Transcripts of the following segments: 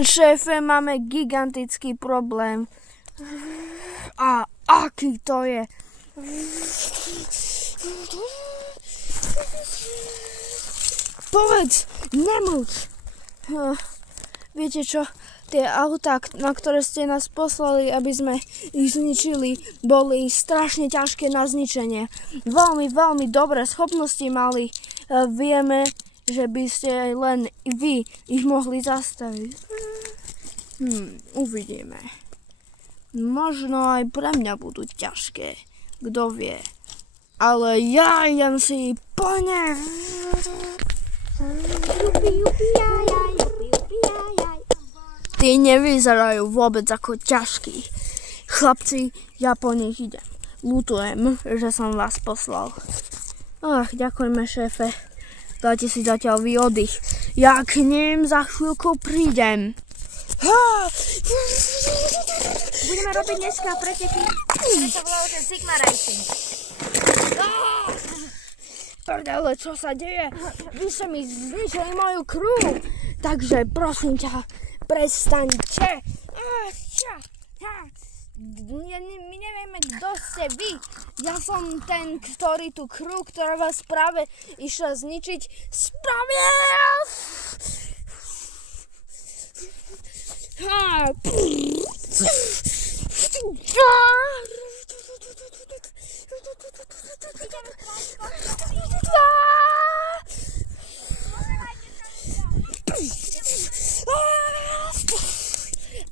Šéfe, máme gigantický problém. A aký to je? Povedz, nemlč. Viete čo? Tie autá, na ktoré ste nás poslali, aby sme ich zničili, boli strašne ťažké na zničenie. Veľmi, veľmi dobré schopnosti mali. Vieme, že by ste len vy ich mohli zastaviť. Uvidíme. Možno aj pre mňa budú ťažké. Kto vie. Ale ja idem si plne. Tí nevyzerajú vôbec ako ťažkí. Chlapci, ja po nich idem. Ľutujem, že som vás poslal. Ďakujeme, šéfe. Dajte si zatiaľ vy oddych. Ja k ním za chvíľku prídem. Budeme robiť dneska preteky. To sa volalo ten Sigma Racing. Prdele, čo sa deje? Vy ste mi zničili moju crew. Takže prosím ťa, prestaňte. My nevieme, kto ste vy. Ja som ten, ktorý tú crew, ktorá vás práve išla zničiť, spravil.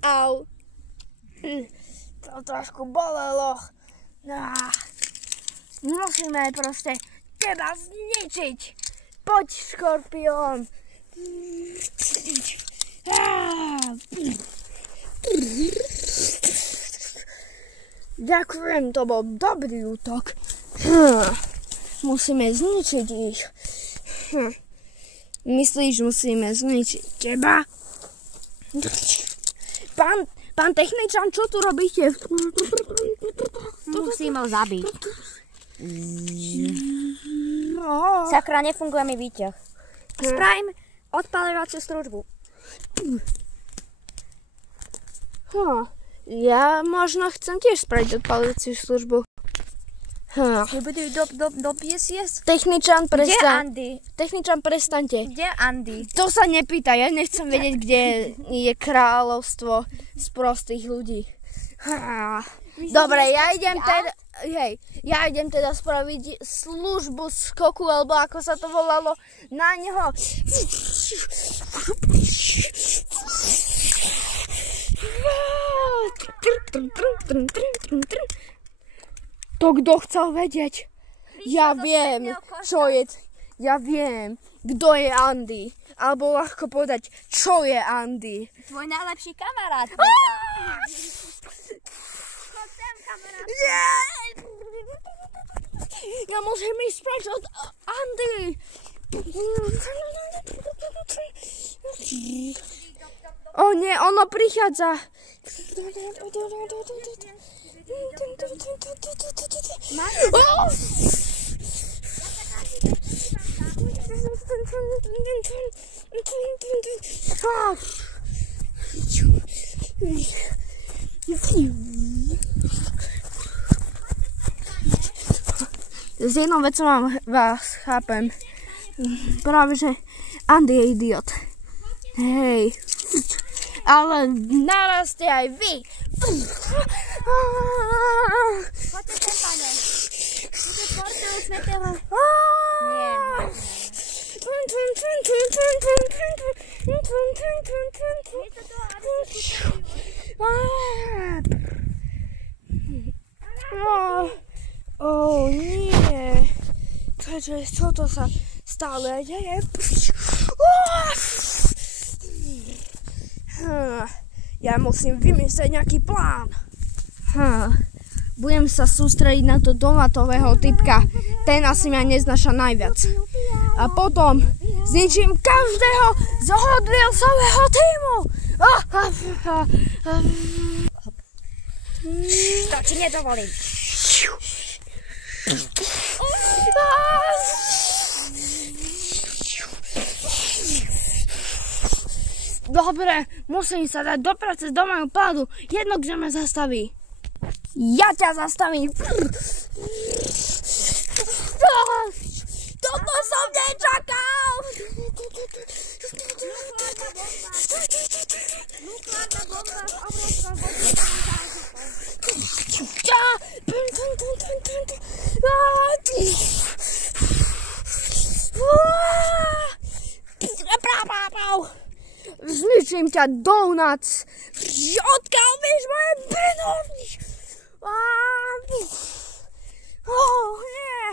Au. To trošku bolelo. Musíme proste teba zničiť. Poď, škorpión. Ďakujem, to bol dobrý útok. Musíme zničiť ich. Myslíš, musíme zničiť teba? Pán techničan, čo tu robíte? Musím ho zabiť. Sakra, nefunguje mi výťah. Spravím odpáľovaciu službu. Ja možno chcem tiež spraviť odpáľovaciu službu. Techničan, prestaň. Kde Andy? Techničan, prestaňte. Kde Andy? To sa nepýta, ja nechcem vedieť, kde je kráľovstvo sprostých ľudí. Dobre, ja idem teda spraviť službu skoku, alebo ako sa to volalo, na neho. To kto chcel vedieť? Ja viem, čo je. Ja viem, kto je Andy. Alebo ľahko povedať, čo je Andy. Tvoj najlepší kamarát. Ja musím ísť preč od Andy. O nie, ono prichádza. S jednou vecou vás chápem. Práve, že Andy je idiot. Hej. Ale naraz ste aj vy. Poďte sem, pane. Bude portu, smetelo. Nie. Nie. Čo to sa stále deje? Ja musím vymyslieť nejaký plán. Budem sa sústrediť na to domatového typka. Ten asi ma neznáša najviac. A potom zničím každého z Hot Wheelsového týmu. To ti nedovolím. Dobre, musím sa dať do práce do mojho plánu. Jedno, kde ma zastaví. Ja ťa zastavím. Toto som nečakal. Nukleárna bomba s obrovskou Zničím ťa, donuts. Odkiaľ vieš moje brno? Nie.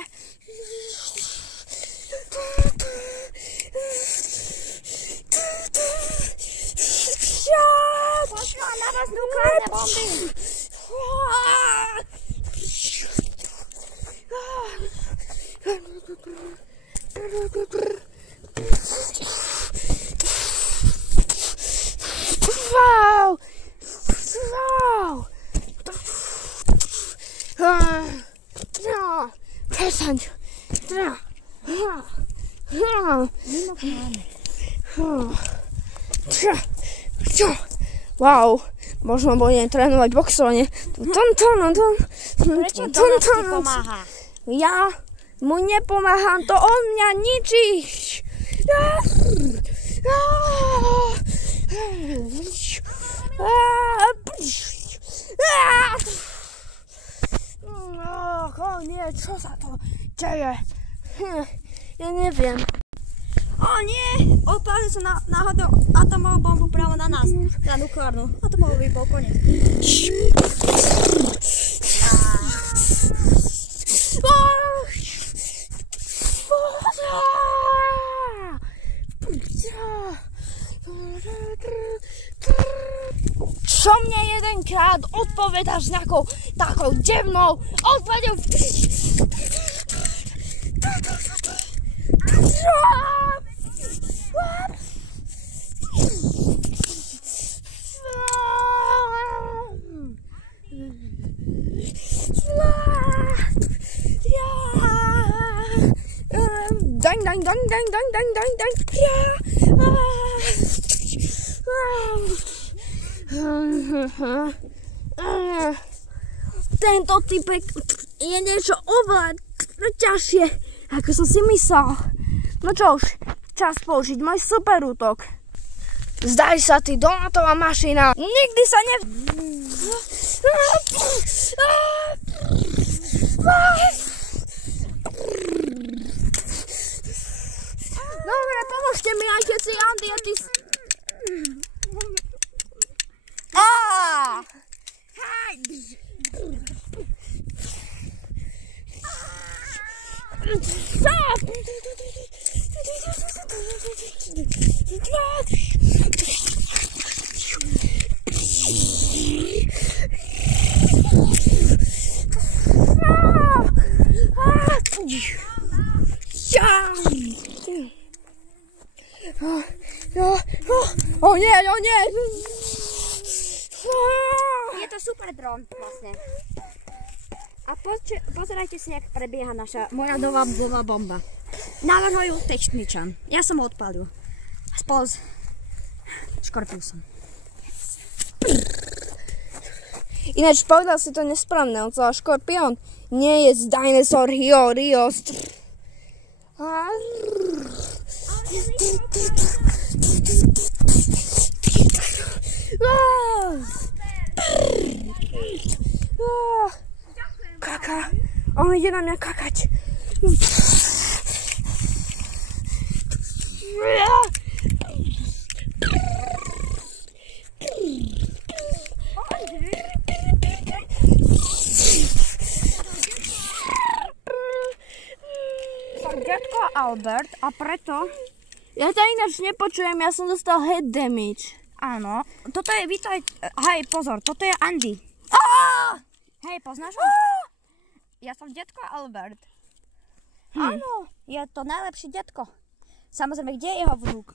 Pošla na vás nukleárne bomby. Wow! Prestaň! Wow, možno budem trénovať boxovanie. Prečo Donut ti pomáha? Ja mu nepomáham, to on mňa ničí. Oh nie, čo sa to deje? Ja neviem. O nie! Odpálili sa náhodou atomovú bombu právo na nás. Na nukleárnu. Atomovú by bol koniec. Čo mne jedenkrát odpovedáš nejakou takou devnou odpovedou? Dang, dang, dang, dang, dang, dang, dang, dang. Tento typek je niečo oveľa ťažšie, ako som si myslel. No čo už, čas použiť môj super útok. Zdaj sa, ty donutová mašina. Nikdy sa ne... Dobre, pomôžte mi, aj keď si Andy a ty... O nie, o nie! Je to super dron vlastne. A pozerajte si, jak prebieha naša moradová bomba. Navrhujú techničan. Ja som ho odpálil. Spolu s Škorpiusom. Ináč povedal si to nesprávne, on sa Škorpión nie je z Dinosaur Rios. Kaka, on ide na mňa kakať. Som detko Albert a preto... Ja to ináč nepočujem, ja som dostal head damage. Áno, toto je Vítaj... Hej, pozor, toto je Andy. Hej, poznáš ho? Ja som detko Albert. Áno, je to najlepší detko. Samozrejme, kde je jeho vnúk?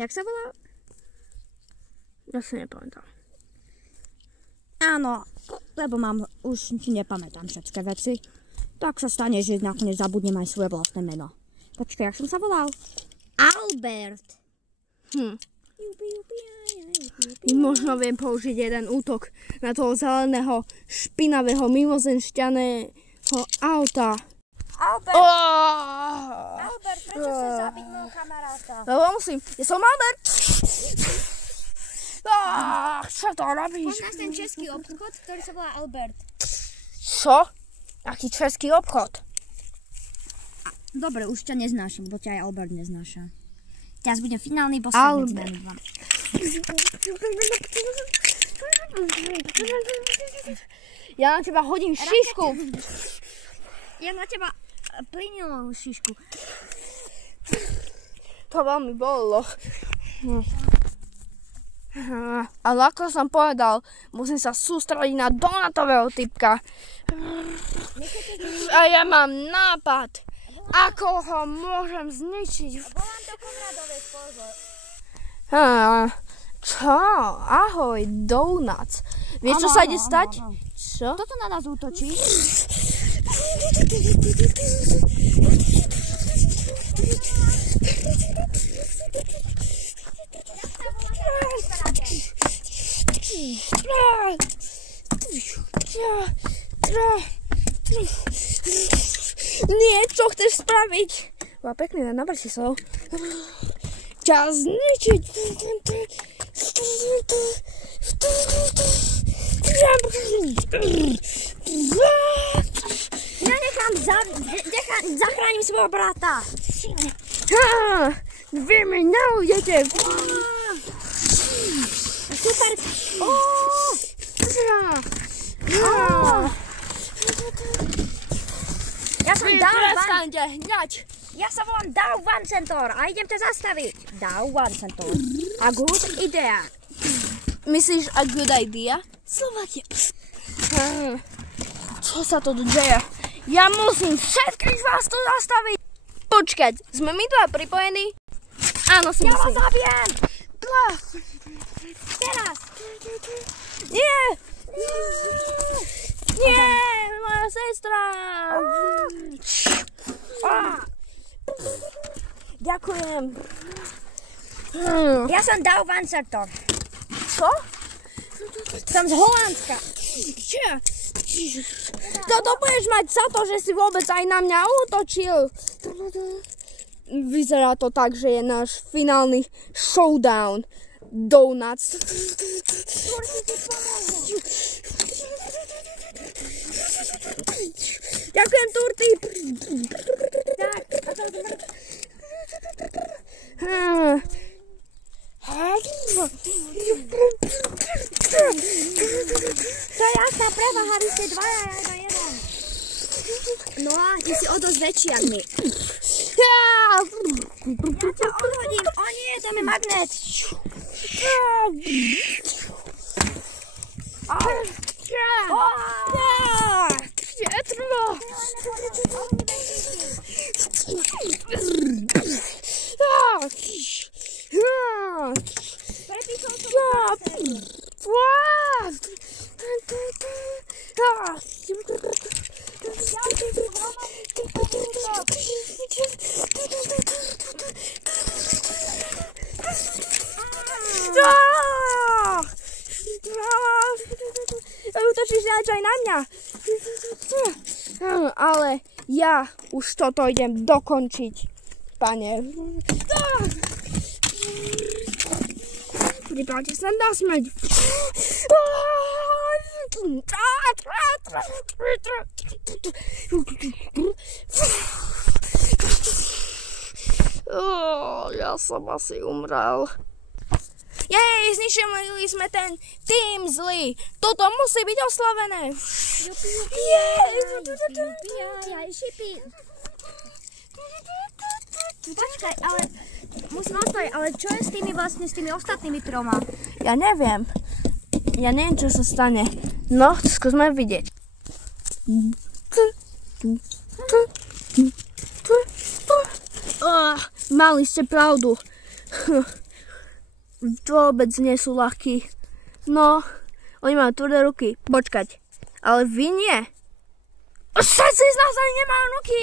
Jak sa volá? Ja si nepamätám. Áno, lebo už si nepamätám všetky veci. Tak sa stane, že nakoniec zabudnem aj svoje vlastné meno. Počkaj, jak som sa volal? Albert. Možno viem použiť jeden útok na toho zeleného, špinavého, mimozemšťaného auta. Albert, Albert, prečo chceš zabiť môjho kamaráta? Lebo musím. Ja som Albert. Čo to robíš? Poznáš ten český obchod, ktorý sa volá Albert? Čo? Aký český obchod? Dobre, už ťa neznášam, bo ťa aj Albert neznáša. Teraz bude finálny posledný medzi nami dva. Ja na teba hodím šišku. Ja na teba plynilovú šišku. To veľmi bolelo. Ale ako som povedal, musím sa sústrediť na donatového typka. A ja mám nápad, ako ho môžem zničiť. Volám to Konradové, pozor. Čo? Ahoj, Donuts. Vieš, čo sa ide stať? Čo? Toto na nás útočí. Nie, čo chceš spraviť? Bola pekný, nabrši sa. Ťa zničiť. Ja zachránim svojho brata. Vy mi neudete. Super. Ja som Prestaňte hňať. Ja sa volám Dow One Centaur a idem ťa zastaviť. Dow One Centaur. A good idea. Myslíš a good idea? Slovakia. Čo sa to deje? Ja musím všetkých vás tu zastaviť. Počkať, sme my dva pripojení? Áno, si Ja vás myslím. zabijem. Teraz. Nie! Nie! Moja sestra! Ďakujem. Ja som Dow One Centaur. Čo? Som z Holandska. Toto budeš mať za to, že si vôbec aj na mňa útočil. Vyzerá to tak, že je náš finálny showdown. Donuts. Ďakujem, Turty. To je jasná prevaha, vy ste dvaja, ja iba jeden. No a ty si o dosť väčší, jak my. Ja ťa odhodím. O nie, tam je magnet. Prepíchol som Útočíš aj na mňa. Ale ja už toto idem dokončiť, pane. Pripravte sa na smrť. Ja som asi umrel. Jej, zničili sme ten tým zlý. Toto musí byť oslavené. Počkaj, ale musím odpovedať, ale čo je s tými vlastne, s tými ostatnými troma? Ja neviem. Ja neviem, čo sa stane. No, skúsme vidieť. Mali ste pravdu. Vôbec nie sú ľahkí. No, oni majú tvrdé ruky. Počkať, ale vy nie. Všetci z nás ani nemajú ruky.